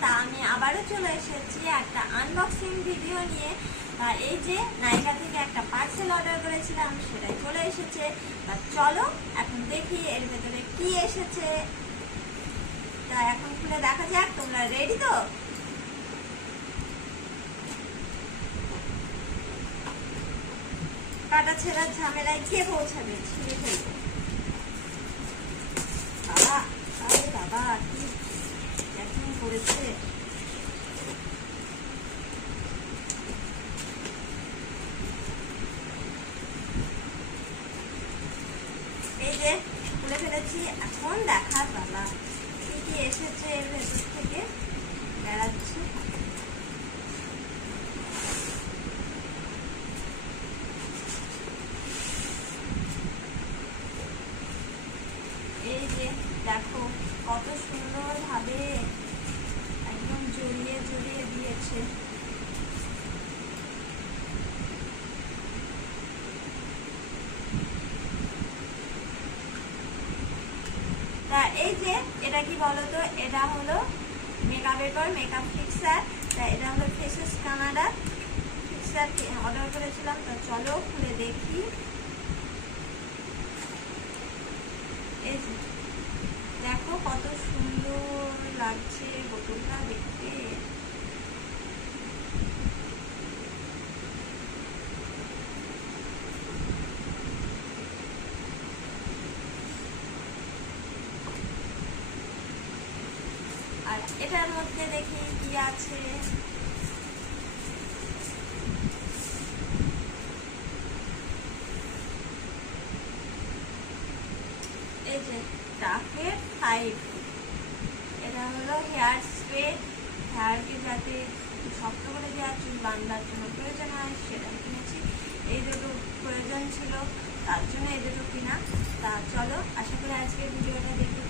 তা আমি আবারও চলে এসেছি একটা আনবক্সিং ভিডিও নিয়ে। এই যে নাইকা থেকে একটা পার্সেল অর্ডার করেছিলাম, সেটাই চলে এসেছে। চলো এখন দেখি এর ভেতরে কি এসেছে। তা এখন খুলে দেখা যাক। তোমরা রেডি তো? কাটা ছেঁড়ার ঝামেলায় কে পৌঁছাবে? ছিঁড়ে ফেলবো। বাবা, আরে বাবা, কি প্যাকিং করেছে। এই যে খুলে ফেলেছি, এখন দেখার পালা কি কি এসেছে এর ভেতর থেকে। বেড়াচ্ছে এই যে দেখো কত সুন্দর ভাবে একদম জড়িয়ে জড়িয়ে দিয়েছে। তা এই যে এটা কি বলতো, এটা হলো মেকআপের পর মেকআপ ফিক্সার। তা এটা হলো ফেসেস কানাডা ফিক্সার অর্ডার করেছিলাম। তো চলো খুলে দেখি। এই যে দেখো কত সুন্দর লাগছে বোতলটা দেখতে। আর এটার মধ্যে দেখি কি আছে। এই যে ডাফের 5, এটা হলো হেয়ার স্প্রে। হেয়ারকে যাতে শক্ত করে দেওয়া, চুল বাঁধার জন্য প্রয়োজন হয়, সেটা কিনেছি। এই দুটো প্রয়োজন ছিল, তার জন্য এই দুটো কিনা। তা চলো, আশা করি আজকের ভিডিওটা দেখে